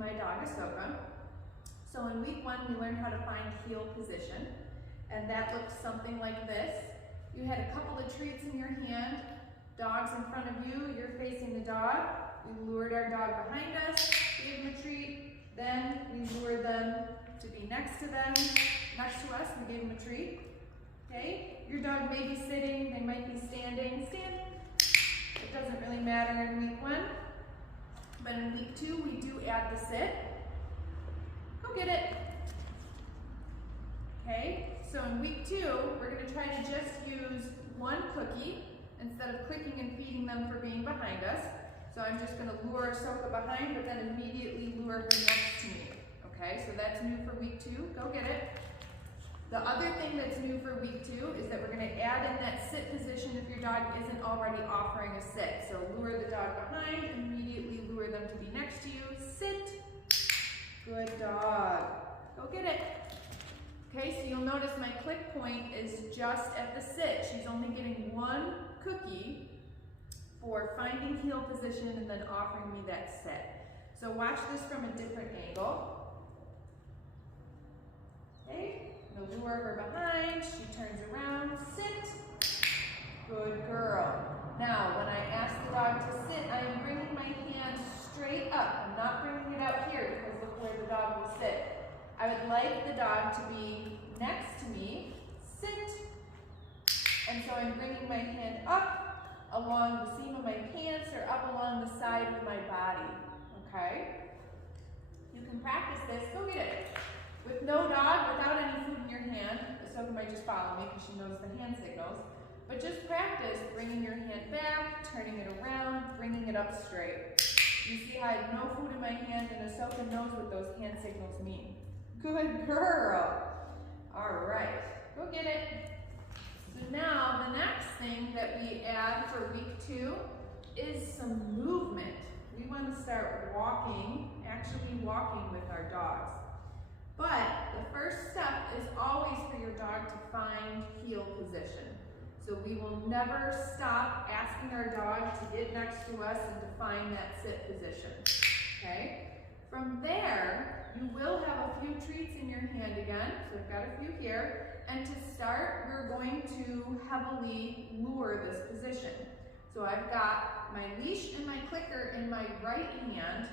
my dog Ahsoka. So in week 1, we learned how to find heel position, and that looked something like this. You had a couple of treats in your hand, dogs in front of you, you're facing the dog. We lured our dog behind us, gave them a treat, then we lured them to be next to us, we gave them a treat. Okay? Your dog may be sitting, they might be standing. Stand. It doesn't really matter in week 1. But in week 2, we do add the sit. Go get it. Okay? So in week 2, we're going to try to just use one cookie instead of clicking and feeding them for being behind us. So I'm just going to lure Ahsoka behind, but then immediately lure her next to me. Okay? So that's new for week 2. Go get it. The other thing that's new for week 2 is that we're going to add in that sit position if your dog isn't already offering a sit. So lure the dog behind, immediately lure them to be next to you. Sit. Good dog. Go get it. Okay, so you'll notice my click point is just at the sit. She's only getting one cookie for finding heel position and then offering me that sit. So watch this from a different angle. Okay. Lure her behind, she turns around, sit. Good girl. Now, when I ask the dog to sit, I am bringing my hand straight up. I'm not bringing it out here because look where the dog will sit. I would like the dog to be next to me, sit. And so I'm bringing my hand up along the seam of my pants or up along the side of my body, okay? You can practice this, go get it. With no dog, without any food in your hand, Ahsoka might just follow me because she knows the hand signals, but just practice bringing your hand back, turning it around, bringing it up straight. You see how I have no food in my hand and Ahsoka knows what those hand signals mean. Good girl. All right, go get it. So now the next thing that we add for week 2 is some movement. We want to start walking, actually walking with our dogs. But the first step is always for your dog to find heel position. So we will never stop asking our dog to get next to us and to find that sit position, okay? From there, you will have a few treats in your hand again, so I've got a few here, and to start, we're going to heavily lure this position. So I've got my leash and my clicker in my right hand,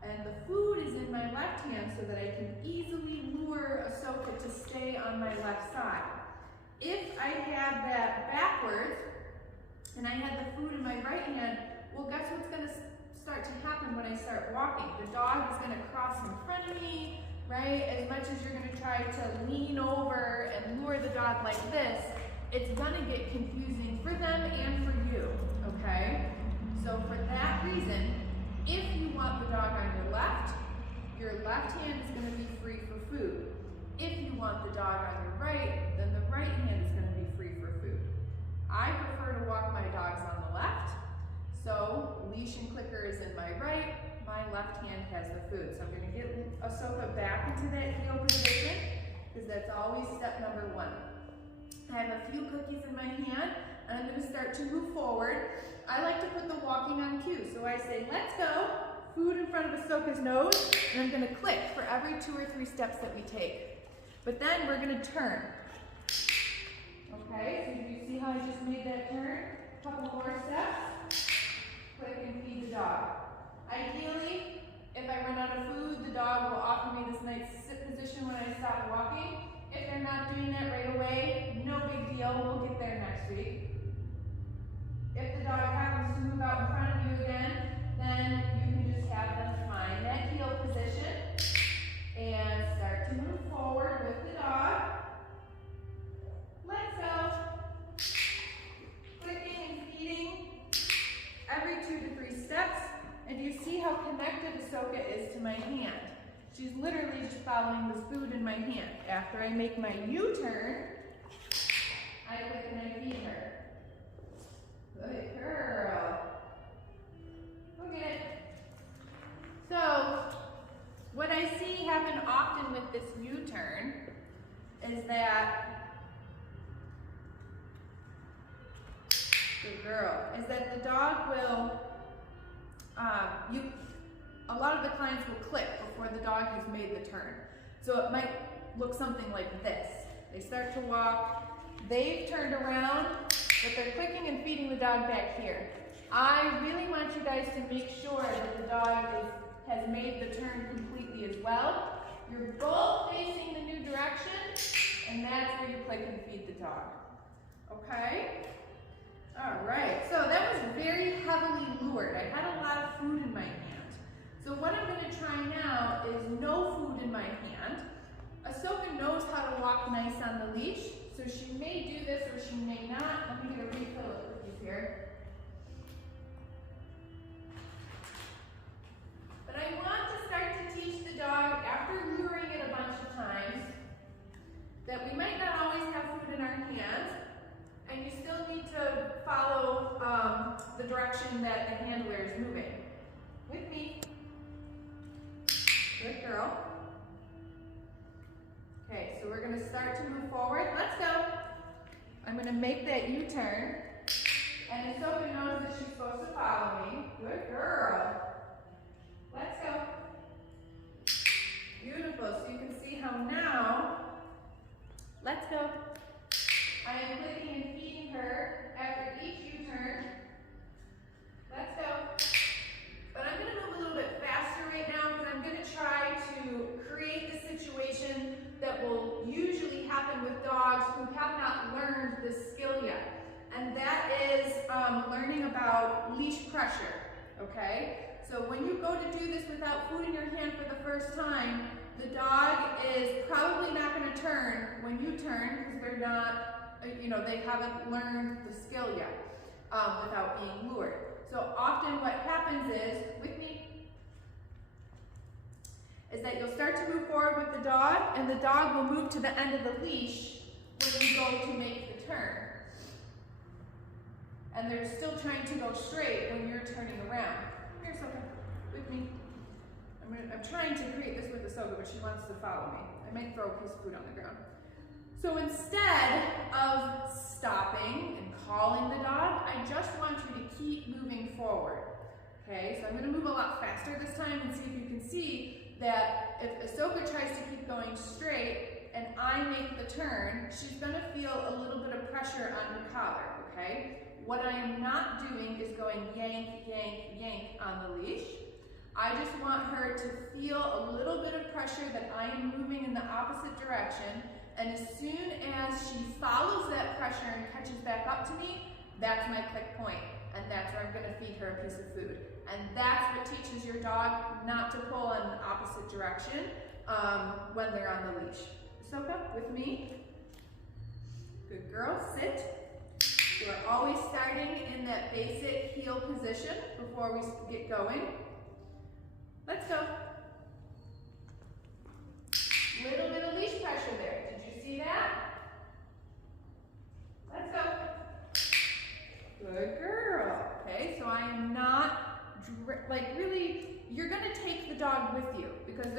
and the food is in my left hand so that I can easily lure Ahsoka to stay on my left side. If I had that backwards and I had the food in my right hand, well, guess what's going to start to happen when I start walking? The dog is going to cross in front of me, right? As much as you're going to try to lean over and lure the dog like this, it's going to get confusing for them and for you, okay? So for that reason, if you want the dog on your left hand is going to be free for food. If you want the dog on your right, then the right hand is going to be free for food. I prefer to walk my dogs on the left, so leash and clicker is in my right, my left hand has the food. So I'm going to get Ahsoka back into that heel position, because that's always step number 1. I have a few cookies in my hand, and I'm going to start to move forward. I like to put the walking on cue, so I say, let's go, food in front of Ahsoka's nose, and I'm going to click for every 2 or 3 steps that we take. But then we're going to turn. Okay, so do you see how I just made that turn? A couple more steps, click and feed the dog. Ideally, if I run out of food, the dog will offer me this nice sit position when I stop walking. If they're not doing that right away, no big deal, we'll get there next week. If the dog happens to move out in front of you again, then you can just have them find that heel position and start to move forward with the dog. Let's go. Clicking and feeding every 2 to 3 steps. And you see how connected Ahsoka is to my hand. She's literally just following the food in my hand. After I make my U-turn, I click and I feed her. Good girl. Go get it. So, what I see happen often with this U-turn is that, good girl, is that the dog will, a lot of the clients will click before the dog has made the turn. So it might look something like this. They start to walk, they've turned around, but they're clicking and feeding the dog back here. I really want you guys to make sure that the dog has made the turn completely as well. You're both facing the new direction, and that's where you click and feed the dog. Okay? All right, so that was very heavily lured. I had a lot of food in my hand. So what I'm going to try now is no food in my hand. Ahsoka knows how to walk nice on the leash, so she may do this or she may not. Let me get a refill of cookies here. But I want to start to teach the dog, after luring it a bunch of times, that we might not always have food in our hands, and you still need to follow the direction that the handler is moving. With me. Good girl. Okay, so we're going to start to move forward. Let's go. I'm going to make that U-turn, and Ahsoka knows that she's supposed to follow me. Good girl. Let's go. Beautiful. So you can see how now, let's go. I am clicking and feeding her after each U-turn. Let's go. But I'm going to move a little bit faster right now because I'm going to try to create the situation that will usually happen with dogs who have not learned this skill yet. And that is learning about leash pressure, okay? So when you go to do this without food in your hand for the first time, the dog is probably not going to turn when you turn because they're not, they haven't learned the skill yet without being lured. So often what happens is, with me, is that you'll start to move forward with the dog and the dog will move to the end of the leash when you go to make the turn. And they're still trying to go straight when you're turning around. Here, Ahsoka, with me. I'm trying to create this with Ahsoka, but she wants to follow me. I might throw a piece of food on the ground. So instead of stopping and calling the dog, I just want you to keep moving forward. Okay, so I'm going to move a lot faster this time and see if you can see that if Ahsoka tries to keep going straight and I make the turn, she's going to feel a little bit of pressure on her collar, okay? What I am not doing is going yank, yank, yank on the leash. I just want her to feel a little bit of pressure that I am moving in the opposite direction, and as soon as she follows that pressure and catches back up to me, that's my click point, and that's where I'm going to feed her a piece of food. And that's what teaches your dog not to pull in the opposite direction when they're on the leash. Ahsoka, with me. Good girl, sit. We're always starting in that basic heel position before we get going. Let's go. Little bit of leash pressure there. Did you see that? Let's go. Good girl. Okay, so I am not, really, you're going to take the dog with you because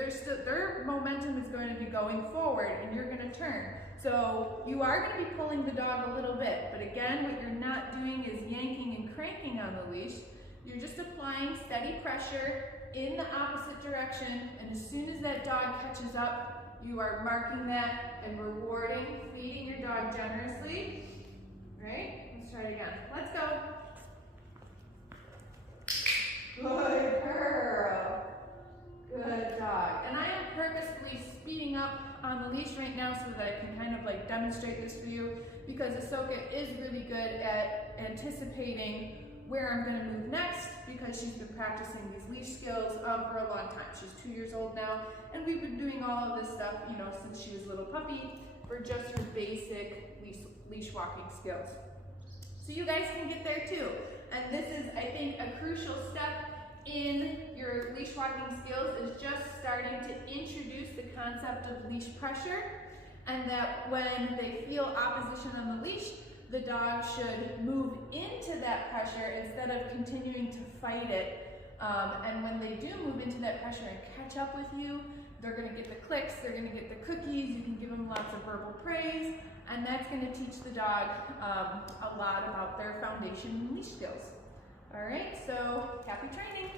their momentum is going to be going forward and you're going to turn. So you are going to be pulling the dog a little bit, but again, what you're not doing is yanking and cranking on the leash. You're just applying steady pressure in the opposite direction, and as soon as that dog catches up, you are marking that and rewarding, feeding your dog generously. Right? Let's try it again. Let's go. Good girl. Good dog. And I am purposefully speeding up on the leash right now so that I can kind of demonstrate this for you, because Ahsoka is really good at anticipating where I'm going to move next because she's been practicing these leash skills for a long time. She's 2 years old now, and we've been doing all of this stuff, since she was a little puppy for just her basic leash walking skills. So you guys can get there too. And this is, I think, a crucial step in your leash walking skills, is just starting to introduce the concept of leash pressure, and that when they feel opposition on the leash, the dog should move into that pressure instead of continuing to fight it. And when they do move into that pressure and catch up with you, they're going to get the clicks, they're going to get the cookies, you can give them lots of verbal praise, and that's going to teach the dog a lot about their foundation leash skills. All right, so happy training.